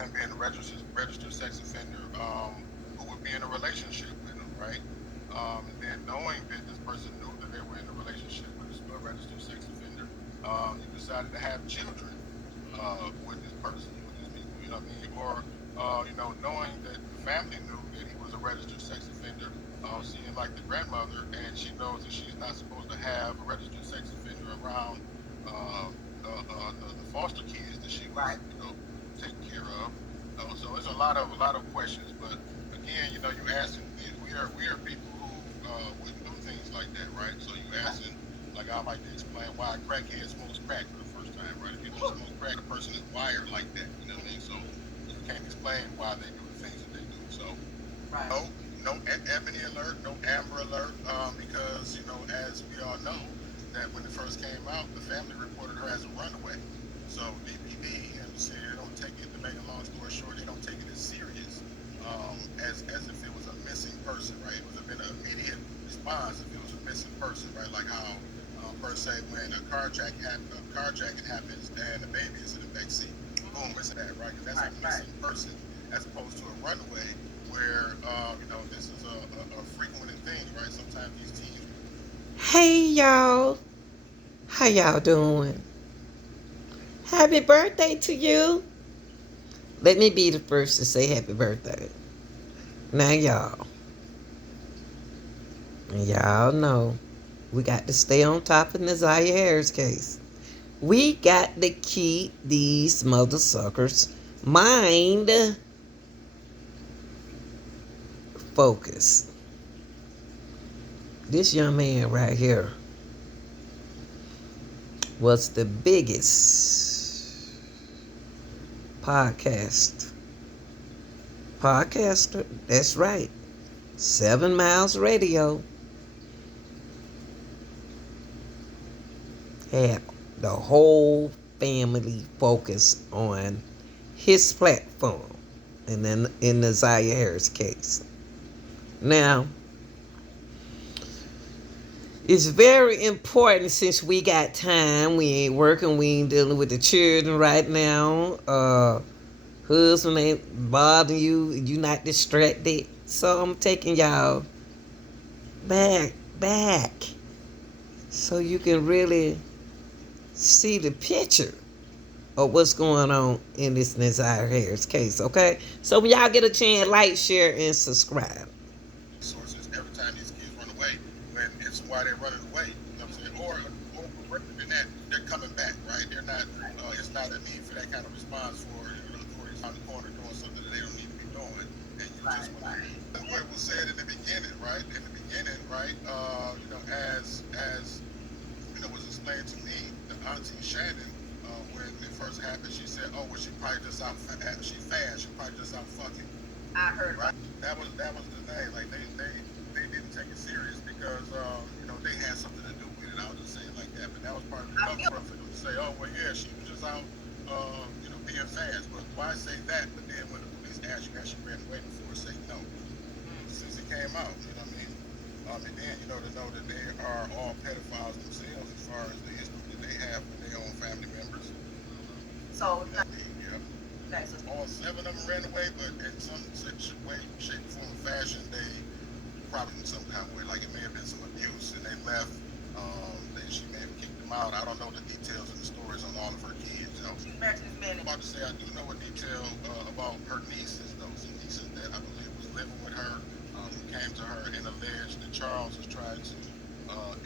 him being a registered sex offender, who would be in a relationship with him, right? And then knowing that this person knew that they were in a relationship with a registered sex offender, you decided to have children with this person, with these people. You know what I mean? Or knowing that the family knew that he was a registered sex offender, seeing like the grandmother, and she knows that she's not supposed to have a registered sex offender around the foster kids that she was, Right. taking care of. So it's a lot of questions, but again, you asking, we are people who wouldn't do things like that, right? So you asking, like I like to explain why a crackhead smokes crack for the first time, right? If you don't smoke crack, a person is wired like that. You know what I mean? So you can't explain why they do the things that they do. So Right. no, no ebony alert, no amber alert, because as we all know, that when it first came out, the family reported her as a runaway. So DPD, they don't take it. To make a long story short, they don't take it as serious as if it was a missing person, right? It would have been an immediate response if it was a missing person, right? Like how per se when a carjacking happens and a baby is in the back seat, boom, it's that, right? Because that's Right. a Right. missing person as opposed to a runaway where this is a frequent thing, right? Sometimes these teens. Hey y'all, how y'all doing? Happy birthday to you. Let me be the first to say happy birthday. Now y'all know we got to stay on top of Nazaria Harris case. We got to keep these mother suckers mind focused. This young man right here was the biggest podcast podcaster. That's right. 7 Miles Radio had the whole family focus on his platform, and then in the Zaya Harris case. Now, it's very important since we got time. We ain't working. We ain't dealing with the children right now. Husband ain't bothering you. You not distracted. So I'm taking y'all back, so you can really see the picture of what's going on in this Nazir Harris case. Okay, so when y'all get a chance, like, share, and subscribe. Resources every time these kids run away. When it's why they're running away, you know what I'm saying? Or greater than that, they're coming back, right? They're not. It's not a need for that kind of response for authorities on the corner doing something that they don't need to be doing, and you Right. just want to. Right. That's what was said in the beginning, right? In the beginning, right? As was explained to me, the auntie Shannon, when it first happened, she said, "Oh, well, she probably just out. She fast. She probably just out fucking." I heard about. Right? That was the thing. Like they didn't take it serious because they had something to do with it. I was just saying like that, but that was part of the I feel. cover for them to say, "Oh, well, yeah, she was just out, being fast." But why say that? But then when the police ask you, has she ran away before? Say no. Since it came out, you know what I mean? And then to know that they are all pedophiles themselves as far as the history that they have with their own family members. So. You know what I mean? Yeah. Okay, so. All seven of them ran away, but in some such way, shape, form, or fashion, they probably in some kind of way, like it may have been some abuse, and they left. She may have kicked them out. I don't know the details and the stories on all of her kids. She's married to this man. I'm about to say I do know a detail about her nieces, though. Some nieces that I believe was living with her, who came to her and alleged that Charles was trying to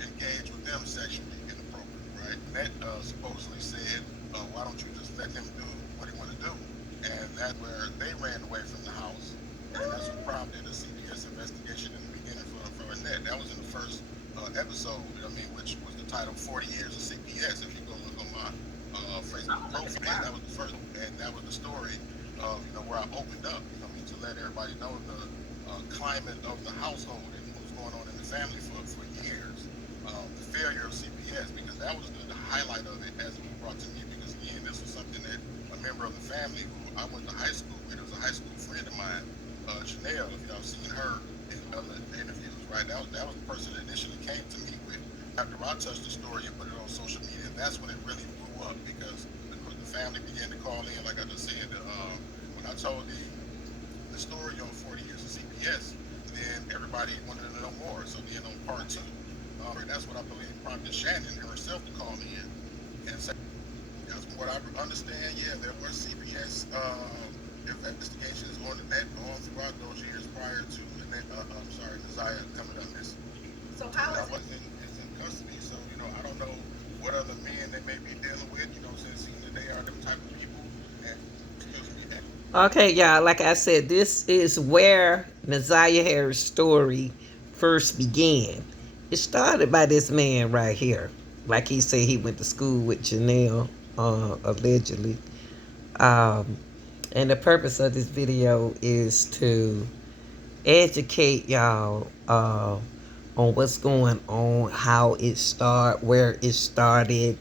engage with them sexually inappropriately, right? And that supposedly said, "Why don't you just let him do what he want to do?" And that's where they ran away from the house, and that's what prompted a CBS investigation in the beginning for Annette. That was in the first episode, which was the title 40 Years of CPS. If you go look on my Facebook profile, that was the first, and that was the story of, where I opened up, to let everybody know the climate of the household and what was going on in the family for years. The failure of CPS, because that was the highlight of it as it was brought to me, because again, this was something that a member of the family who I went to high school with, it was a high school friend of mine, Janelle, if y'all seen her in other interviews, right? That was the person that initially came to me with. After I touched the story and put it on social media, that's when it really blew up, because the family began to call in, like I just said, when I told the story on 40 Years of CPS, then everybody wanted to know more. So then on part two, that's what I believe prompted Shannon herself to call me in and say, because from what I understand, yeah, there were CPS investigations on the net all throughout those years prior to the net, I'm sorry, Desire coming up missing. So how Now, is it? what is in custody, so, I don't know what other men they may be dealing with, since seeing that they are them type of people. And, excuse me, and Okay, y'all, like I said, this is where Naziah Harris' story first began. It started by this man right here. Like he said, he went to school with Janelle, allegedly. Um, and the purpose of this video is to educate y'all on what's going on, how it started, where it started.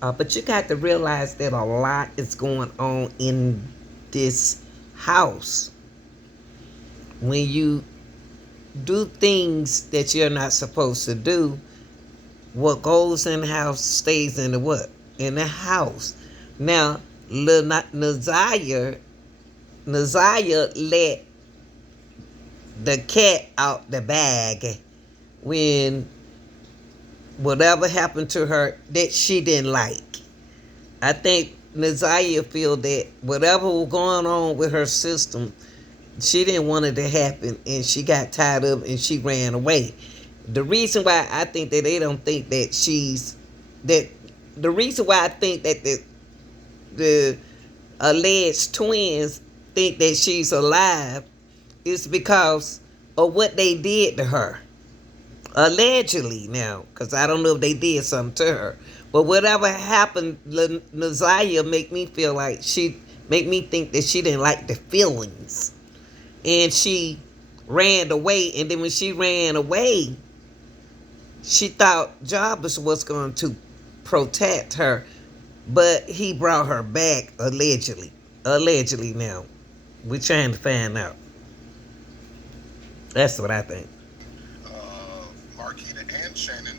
But you got to realize that a lot is going on in this house. When you do things that you're not supposed to do, what goes in the house stays in the what? In the house. Now, Naziah let the cat out the bag when whatever happened to her that she didn't like. I think Naziah feel that whatever was going on with her system, she didn't want it to happen, and she got tired of it, and she ran away. The reason why I think that they don't think that she's that the reason why I think that the alleged twins think that she's alive is because of what they did to her. Allegedly now, because I don't know if they did something to her. But whatever happened, Naziah make me feel like she make me think that she didn't like the feelings. And she ran away, and then when she ran away, she thought Jarvis was going to protect her, but he brought her back allegedly. Allegedly now. We're trying to find out. That's what I think. Marquita and Shannon,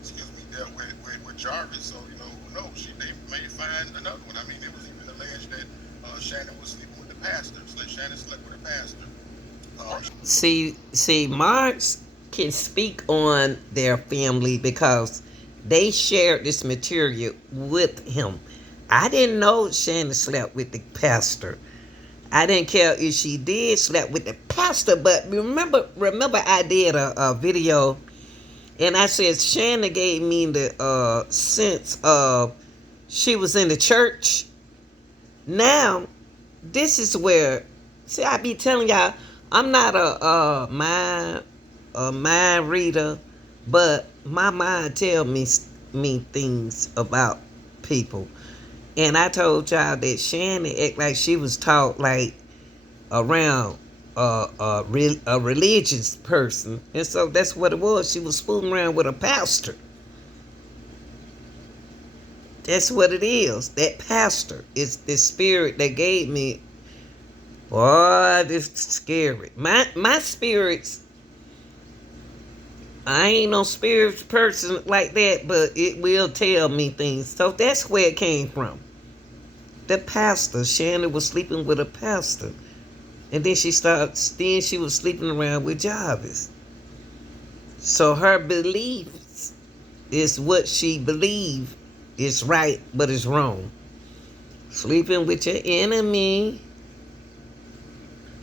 excuse me, dealt with Jarvis. So, who knows? They may find another one. I mean, it was even alleged that Shannon was sleeping with the pastor. So Shannon slept with a pastor. See, Marks can speak on their family because they shared this material with him. I didn't know Shannon slept with the pastor. I didn't care if she did slept with the pastor, but remember I did a video and I said Shannon gave me the sense of she was in the church. Now, this is where, see, I be telling y'all, I'm not a mind reader, but my mind tell me things about people. And I told y'all that Shannon act like she was taught like around a religious person, and so that's what it was. She was fooling around with a pastor. That's what it is. That pastor is the spirit that gave me. Boy, this is scary. My spirits. I ain't no spirits person like that, but it will tell me things. So that's where it came from. The pastor. Shannon was sleeping with a pastor. And then she was sleeping around with Jarvis. So her beliefs is what she believed is right, but it's wrong. Sleeping with your enemy.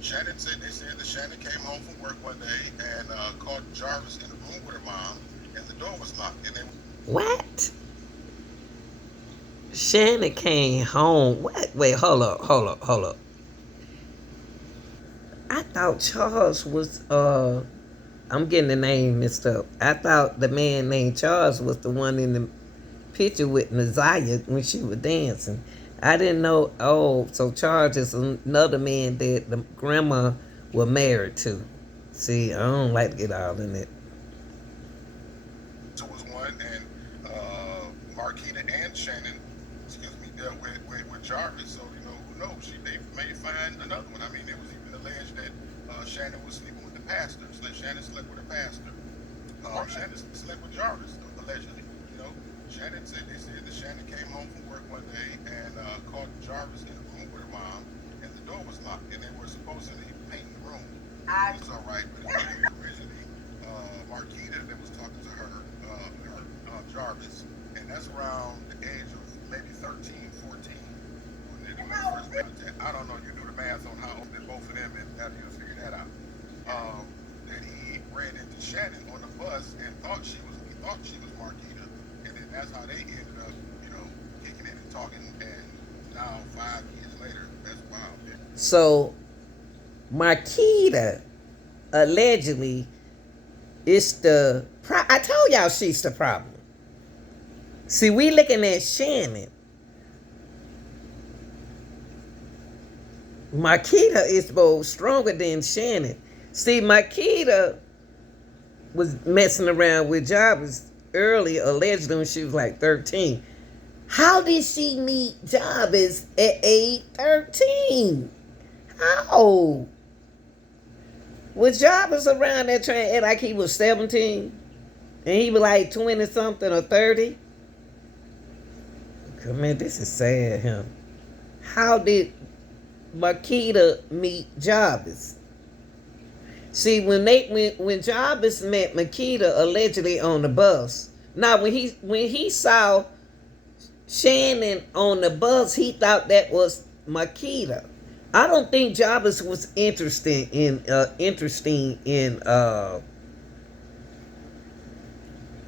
Shannon said they said that Shannon came home from work one day and caught Jarvis in the room with her mom, and the door was locked. And they What? Shannon came home. What? Wait, hold up. I thought Charles was I'm getting the name mixed up. I thought the man named Charles was the one in the picture with Naziah when she was dancing. I didn't know. Oh, so Charles is another man that the grandma was married to. See, I don't like to get all in it. two was one, and Marquita and Shannon, excuse me, dealt with Jarvis. So, who knows? They may find another one. I mean, it was even alleged that Shannon was sleeping with the pastor. So Shannon slept with a pastor. Shannon slept with Jarvis, allegedly. Shannon said that Shannon came home from work one day and caught Jarvis in the room with her mom, and the the door was locked, and they were supposedly painting the room. I It's all right, but originally, Marquita that was talking to Jarvis, and that's around the age of maybe 13, 14 when they first met. I don't know. You do the math on how old they're both of them, and now you'll figure that out. That he ran into Shannon on the bus and he thought she was Marquita, and then that's how they ended up, kicking it and talking. And now 5 years later, that's wild. So Marquita allegedly is I told y'all she's the problem. See, we looking at Shannon. Marquita is both stronger than Shannon. See, Marquita was messing around with Jarvis early, allegedly when she was like 13. How did she meet Jarvis at age 13? How? Was Jarvis around there trying to act like he was 17? And he was like 20 something or 30? Man, this is sad, huh? How did Marquita meet Jarvis? See, when Jarvis met Marquita allegedly on the bus. Now when he saw Shannon on the bus, he thought that was Marquita. I don't think Jarvis was interested in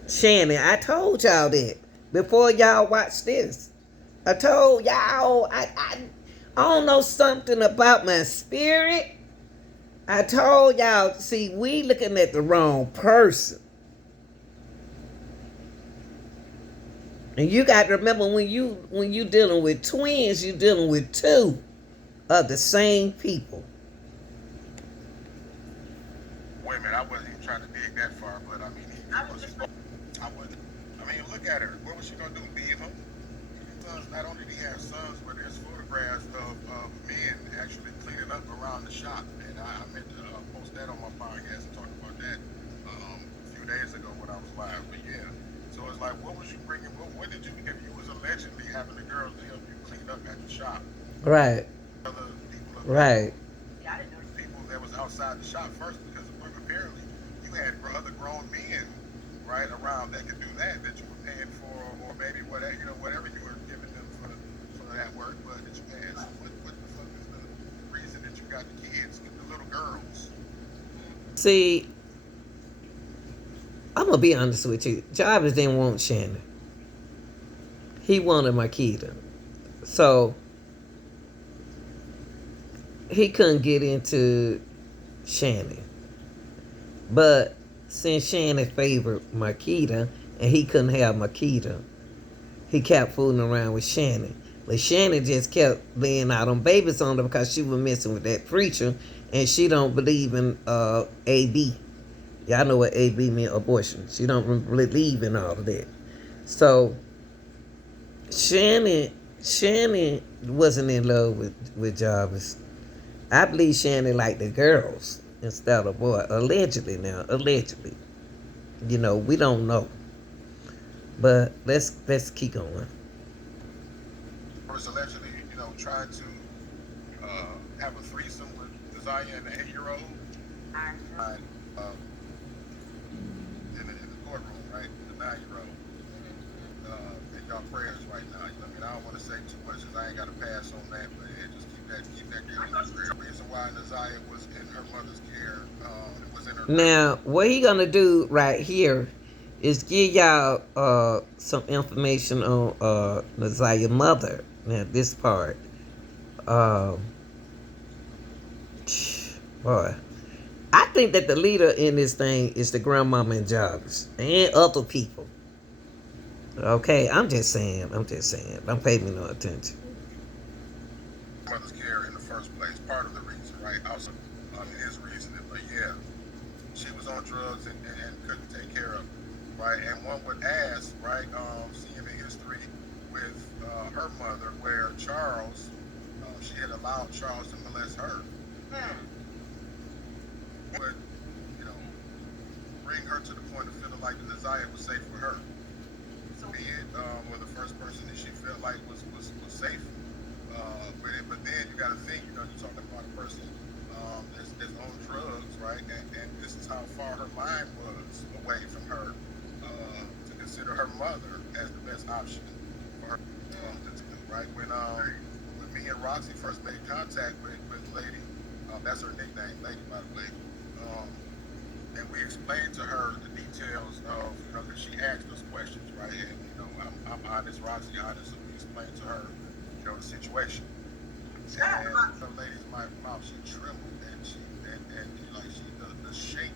Shannon. I told y'all that before y'all watched this. I told y'all I don't know something about my spirit. I told y'all, see, we looking at the wrong person. And you got to remember when you dealing with twins, you dealing with two of the same people. Wait a minute, I wasn't even trying to dig that far, but I mean, I was just I wouldn't. I mean, look at her. What was she gonna do? Leave him? Sons. Not only did he have sons, but there's photographs of men actually cleaning up around the shop, and I meant to post that on my podcast and talk about that a few days ago when I was live. But yeah, so it's like, what was you bringing? What did you? If you was allegedly having the girls to help you clean up at the shop, Right. other people, Right. yeah, I didn't know. people that was outside the shop first, because apparently you had other grown men right around that could do that you were paying for, or maybe whatever you were giving them for that work, but that you paid. So what the fuck is the reason that you got the kids, the little girls? See, I'm gonna be honest with you. Jarvis didn't want Shannon. He wanted Marquita. So he couldn't get into Shannon. But since Shannon favored Marquita and he couldn't have Marquita, he kept fooling around with Shannon. But Shannon just kept laying out on babies on her because she was messing with that preacher, and she don't believe in AB. Y'all know what AB means, abortion. She don't believe in all of that. So Shannon wasn't in love with Jarvis. I believe Shannon liked the girls instead of boy. Allegedly now. Allegedly. We don't know. But let's keep going. Was allegedly, trying to have a threesome with Desire and the 8-year-old. Right. In the courtroom, right? The 9-year-old. In y'all prayers right now. I don't want to say too much because I ain't got to pass on that, but yeah, just keep that girl in prayer. The reason why Desire was in her mother's care, was in her. Now, what he gonna do right here is give y'all some information on Nazia's mother. Now, this part, boy, I think that the leader in this thing is the grandmama and Jarvis and other people. Okay, I'm just saying. Don't pay me no attention. Mother's care in the first place, part of the reason, right? Also, his reasoning, but yeah, she was on drugs and couldn't take care of it, right? And one would ask, right, seeing the history with her mother, where Charles, she had allowed Charles to molest her, would, bring her to the point of feeling like the desire was safe for her. So be it, was the first person that she felt like was safe with it, but then you got to think, you're talking about a person that's on drugs, right? And this is how far her mind was away from her to consider her mother as the best option for her to do, right? When me and Roxy first made contact with Lady, that's her nickname, Lady, by the way. Um, and we explained to her the details of, because she asked us questions, right? And, I'm honest, Roxy honest, so we explained to her, the situation. And the lady's mouth, she trembled, and like the shake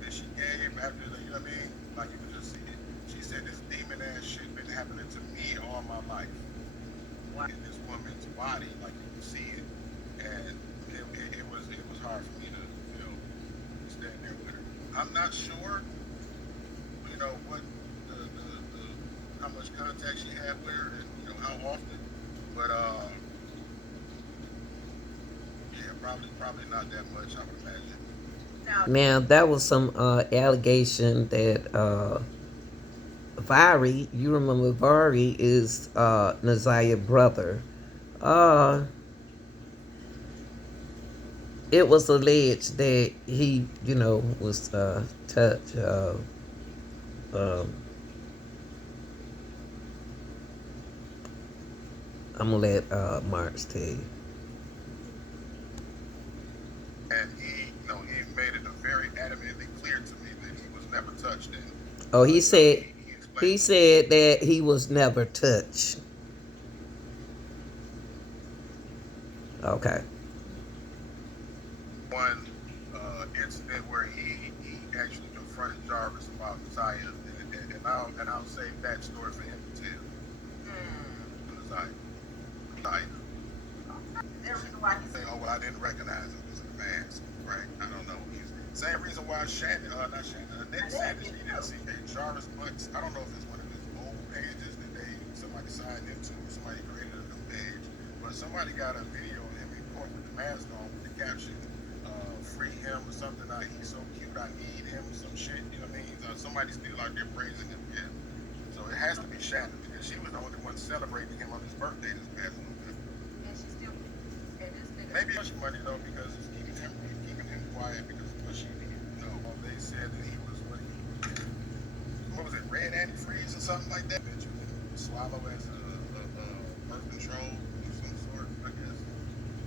that she gave after the, you know what I mean? Like you could just see it. She said this demon ass shit been happening to me all my life. In this woman's body, like you can see it, and it was hard for me to stand there with her. I'm not sure, what the how much contact she had with her, and how often, but yeah, probably not that much, I would imagine. Now that was some allegation that Vari, you remember Vari is Naziah's brother. Uh, it was alleged that he, was touched. Um, I'm gonna let Mark tell you. And he made it very adamantly clear to me that he was never touched, and Oh, he said he he explained said that he was never touched. Okay. one incident where he actually confronted Jarvis about Messiah, and I'll save that story for him to tell. Messiah. There's a reason why he Say, oh well, I didn't recognize him because of the mask, right? I don't know. Same reason why not Shannon, Nick said that she didn't see Jarvis Butts. I don't know if it's one of his old pages that somebody signed into, or somebody created a new page, but somebody got a video of him in court with the mask on with the caption, "Free him" or something. He's so cute, I need him, some shit. You know what I mean? Somebody's still out there praising him. Yeah. So it has to be Shannon because she was the only one celebrating him on his birthday this past weekend. and she still and this nigga. Maybe much money though because it's keeping him quiet because of what she did. They said that he was what was it, red antifreeze or something like that that you can swallow as a birth control of some sort, I guess.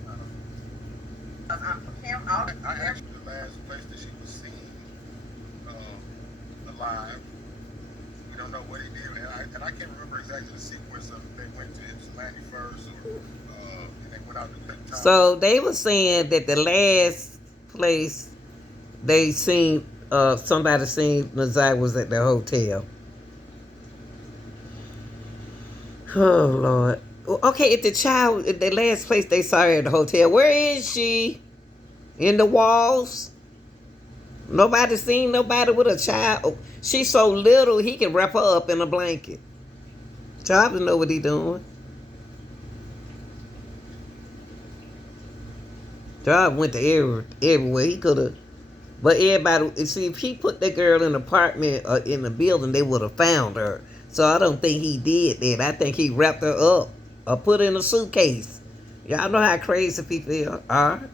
I don't know. I'm him out. I actually the last place that she was seen alive. We don't know what he did, and I can't remember exactly the sequence of they went to Ypsilanti first, or and they went out to Good Time. So they were saying that the last place they seen somebody seen Naziah was at the hotel. Oh Lord. Okay, if the last place they saw her at the hotel, where is she? In the walls? Nobody seen nobody with a child. She's so little he can wrap her up in a blanket. Jarvis know what he doing. Jarvis went to everywhere. He could have. But everybody, see, if he put that girl in an apartment or in a building, they would have found her. So I don't think he did that. I think he wrapped her up or put her in a suitcase. Y'all know how crazy people are.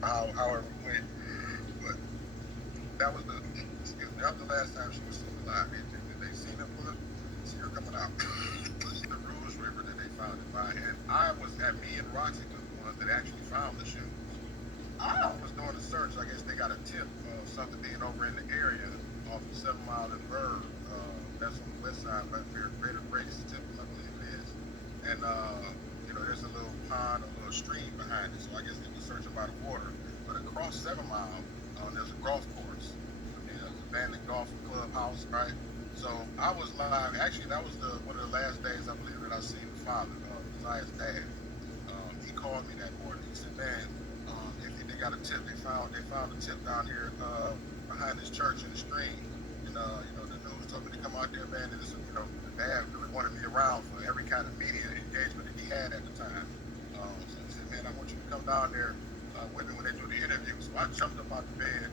However it went, but that was the last time she was seen alive. They seen her blood, see her coming out. The Rouge River that they found it by, and I was at me and Roxy was the ones that actually found the shoes. Was doing a search. I guess they got a tip of something being over in the area off of 7 Mile and Verb. That's on the west side, right there, Greater Grace Temple, I believe it is. And there's a little pond, a little stream behind it. So I guess they were searching by the water. But across 7 Mile, there's a golf course. There's an abandoned golf clubhouse, right? So I was live. Actually, that was one of the last days I believe that I seen the father, Zia's dad. He called me that morning. He said, "Man, they got a tip. They found a tip down here behind this church in the stream. And the news told me to come out there, man. And the dad really wanted me around for every kind of media engagement that he had at the time. So he said, man, I want you to come down there with me when they do the interview." So I jumped up out the bed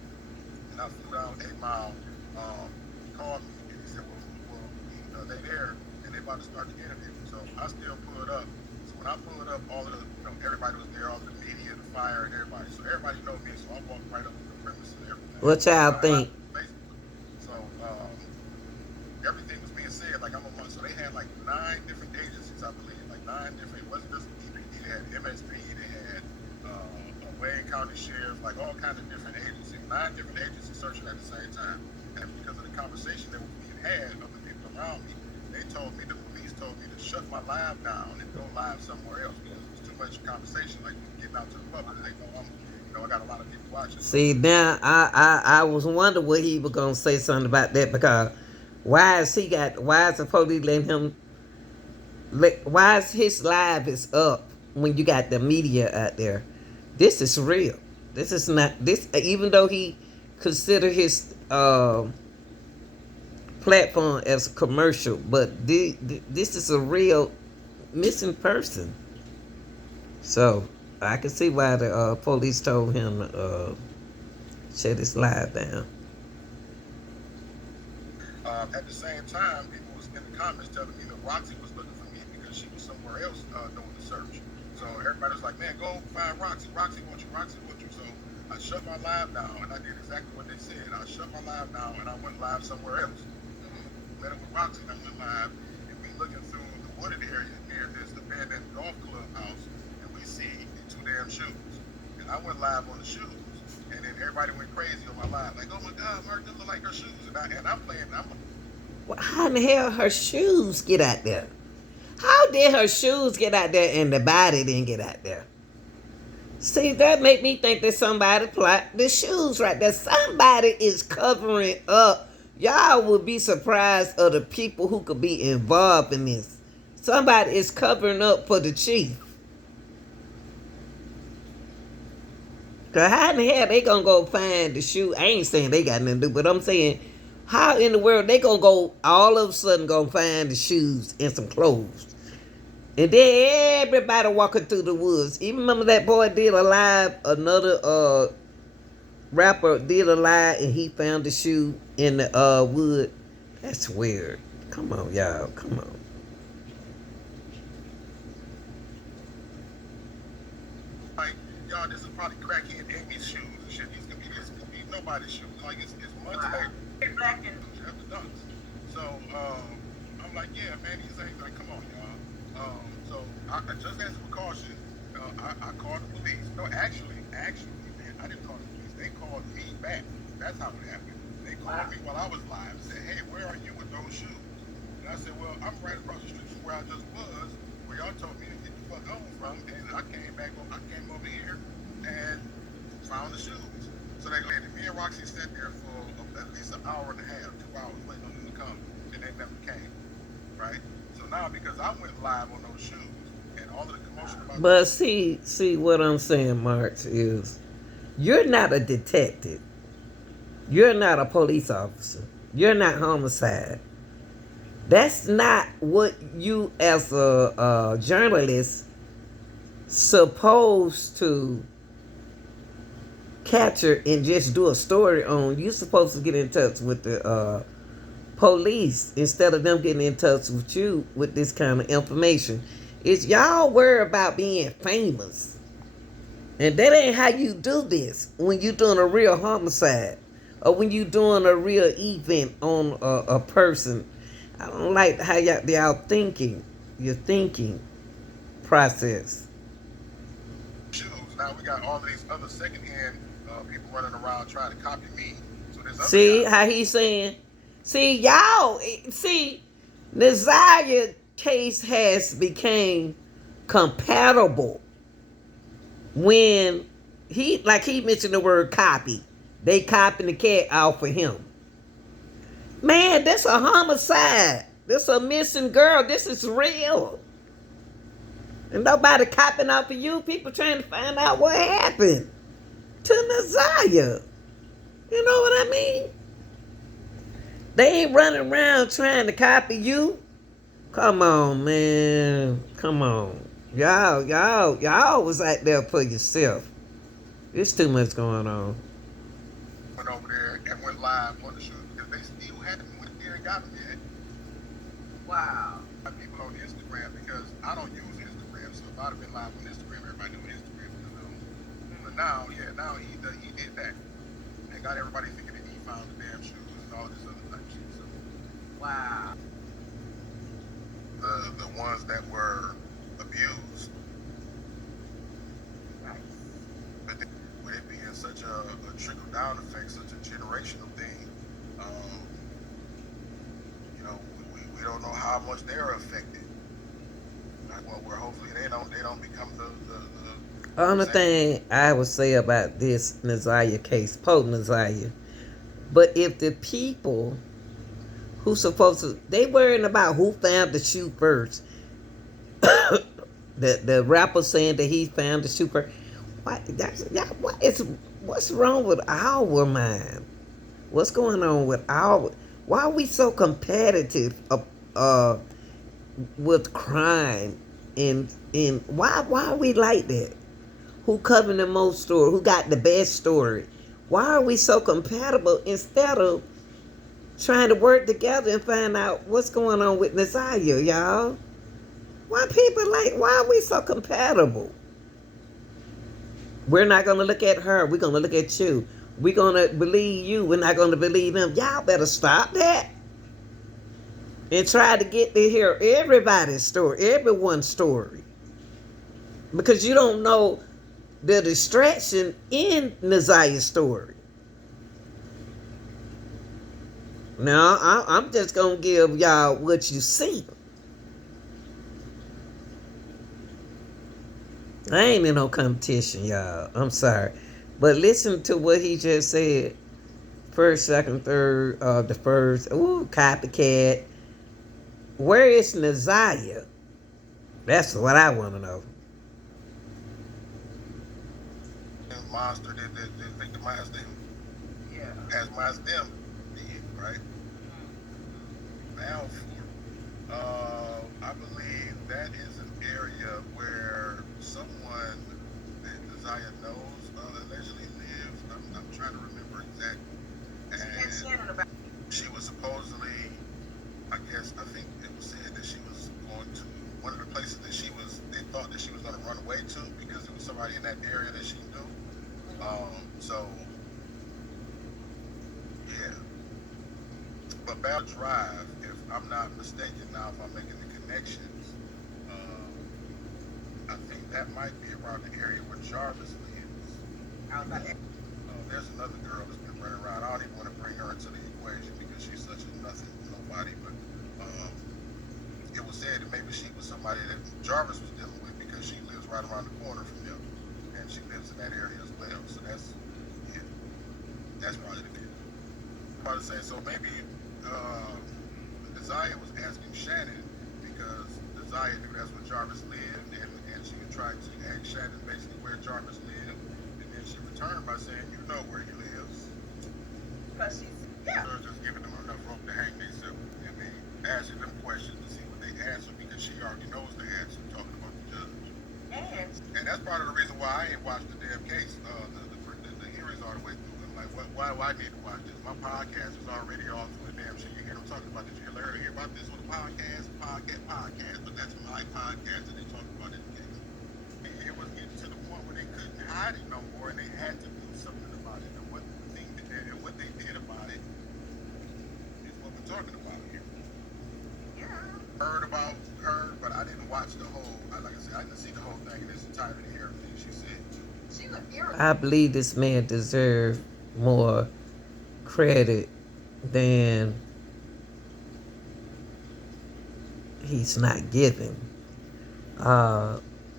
and I flew down 8 Mile. He called me and he said, well, they there, and they about to start the interview. So I still pulled up. So when I pulled up, all of the, everybody was there, all of the media, the fire, and everybody. So everybody know me. So I walked right up to the premises and everything. What y'all I think? Facebook. So everything was being said like I'm a month. So they had like 9 different agencies, I believe, like 9 different. It wasn't just EPD. They had MSP. They had Wayne County Sheriff, like all kinds of different agencies. 9 different agencies searching at the same time. And because of the conversation that was being had of the people around me, they told me, the police told me to shut my live down and go live somewhere else because it was too much conversation, like getting out to the public. They know I got a lot of people watching. See, now I was wondering what he was gonna say something about that because why is the police letting him why is his live is up when you got the media out there? This is real. This is not this even though he consider his platform as a commercial, but this is a real missing person. So I can see why the police told him to shut his live down. At the same time, people was in the comments telling me that Roxy was looking for me because she was somewhere else doing the search. So everybody was like, man, go find Roxy. Roxy wants you. Roxy wants you. So I shut my live down, and I did exactly what they said. I shut my live down, and I went live somewhere else. Met up with Roxy, and I went live, and we looking through the wooded area near this abandoned golf club house, and we see the 2 damn shoes. And I went live on the shoes. And then everybody went crazy on my live, like, "Oh my God, Mark, them look like her shoes." And I'm playing. Well, how in the hell her shoes get out there? How did her shoes get out there and the body didn't get out there? See, that make me think that somebody plot the shoes right there. Somebody is covering up. Y'all would be surprised of the people who could be involved in this. Somebody is covering up for the chief. Cause how in the hell they gonna go find the shoe? I ain't saying they got nothing to do, but I'm saying how in the world they gonna go all of a sudden gonna find the shoes and some clothes? And then everybody walking through the woods. Even remember that boy did a live, another rapper did a live and he found the shoe in the wood. That's weird. Come on, y'all. Come on. Like, y'all, this is probably crackhead Amy's shoes and shit. These could be nobody's shoes. Like, it's months later. Black and Have the dunks. So, I'm like, yeah, man, these ain't like, come on, y'all. So, I just as a precaution, I called the police. No, actually, man, I didn't call the police. They called me back. That's how it happened. They called me while I was live and said, hey, where are you with those shoes? And I said, well, I'm right across the street from where I just was, where y'all told me to get the fuck home from, and I came over here and found the shoes. So they landed. Me and Roxy sat there for at least an hour and a half, 2 hours waiting on them to come, and they never came. Right? So now because I went live on those shoes and all of the commotion about But see what I'm saying, Mark, is you're not a detective. You're not a police officer. You're not homicide. That's not what you as a journalist supposed to capture and just do a story on. You're supposed to get in touch with the police instead of them getting in touch with you with this kind of information. It's y'all worry about being famous. And that ain't how you do this when you doing a real homicide or when you doing a real event on a person. I don't like how y'all thinking, your thinking process. shoes. Now we got all these other secondhand people running around trying to copy me. So there's other See guys. how he's saying? See, y'all, see, Nazaria case has became compatible when he mentioned the word copy. They copying the cat off of him. Man, that's a homicide. This a missing girl. This is real. And nobody copying off of you. People trying to find out what happened to Nazaria. You know what I mean? They ain't running around trying to copy you. Come on, man. Come on. Y'all was out there for yourself. There's too much going on. Went over there and went live on the shoes because they still hadn't went there and got them yet. wow. I mean, Instagram because I don't use Instagram. So if I'd have been live on Instagram, everybody knew Instagram was news. But now, yeah, now he did that and got everybody thinking that he found the damn shoes and all this other type shit. So Wow. the ones that were abused, Right. but then with it being such a trickle down effect, such a generational thing, um, you know, we don't know how much they're affected. Like, well, where hopefully they don't become the Only same. thing I would say about this Naziah case, post Naziah, but if the people who supposed to, they worrying about who found the shoe first. The rapper saying that he found the shoe first. What's wrong with our mind? What's going on with our? Why are we so competitive uh, with crime? And why are we like that? Who covered the most story? Who got the best story? Why are we so compatible instead of trying to work together and find out what's going on with Naziah, y'all? Why are we so compatible? We're not going to look at her. We're going to look at you. We're going to believe you. We're not going to believe them. Y'all better stop that and try to get to hear everybody's story, everyone's story. Because you don't know the distraction in Naziah's story. Now, I'm just going to give y'all what you see. I ain't in no competition, y'all. I'm sorry. But listen to what he just said. First, second, third, the first. Ooh, copycat. Where is Naziah? That's what I want to know. Monster that victimized them, Yeah. as them did, right? Balfour. I believe that is an area where someone that Naziah knows allegedly lives. I'm trying to remember exactly. And And Shannon about. she was supposedly, I think it was said that she was going to one of the places that they thought that she was going to run away to because there was somebody in that area that she knew. So, yeah. But Bell Drive, if I'm not mistaken now, if I'm making the connections, I think that might be around the area where Jarvis lives. I was like, There's another girl that's been running around. I don't even want to bring her into the equation because she's such a nothing, nobody. But it was said that maybe she was somebody that Jarvis was dealing with because she lives right around the corner from them, and she lives in that area as well. So that's probably the case. I'm about to say, so maybe Naziah was asking Shannon because Naziah knew that's where Jarvis lived, and she was trying to ask Shannon basically where Jarvis lived, and then she returned by saying, "You know where he lives." because she's, yeah. So just giving them enough rope to hang themselves, and then asking them questions to see what they answer because she already knows the answer, talking about the judge. And that's part of the reason why I ain't watched the damn case, the hearings all the way through. I'm like, why do I need to watch this? My podcast is already all through the damn shit. You hear them talking about this. You learn to hear about this on the podcast, but that's my podcast that they talk about in the case. It was getting to the point where they couldn't hide it no more, and they had to do something about it. And what they did about it is what we're talking about here. Yeah. Heard about her, but I didn't watch the whole. Like I said, I didn't see the whole thing in its entirety. Everything she said. She was irritated. I believe this man deserved more credit than he's not given.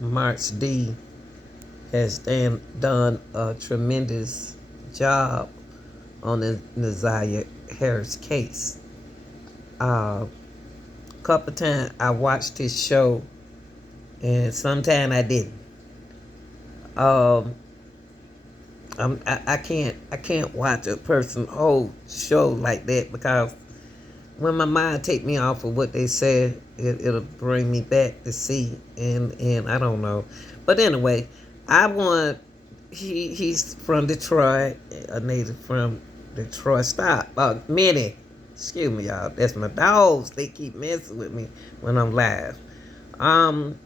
March D has done a tremendous job on the Naziah Harris case. Couple times I watched his show, and sometime I didn't. I can't watch a person whole show like that because when my mind take me off of what they said, it'll bring me back to see, and I don't know. But anyway, he's from Detroit, a native from Detroit. Stop, Minnie. Excuse me, y'all. That's my dogs. They keep messing with me when I'm live. Um,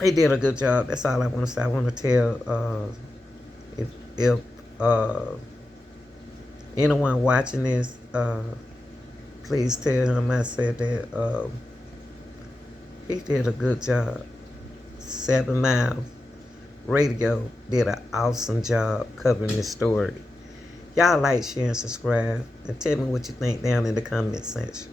he did a good job. That's all I want to say. I want to tell if uh anyone watching this, please tell him I said that he did a good job. 7 Mile Radio did an awesome job covering this story. Y'all like, share, and subscribe, and tell me what you think down in the comment section.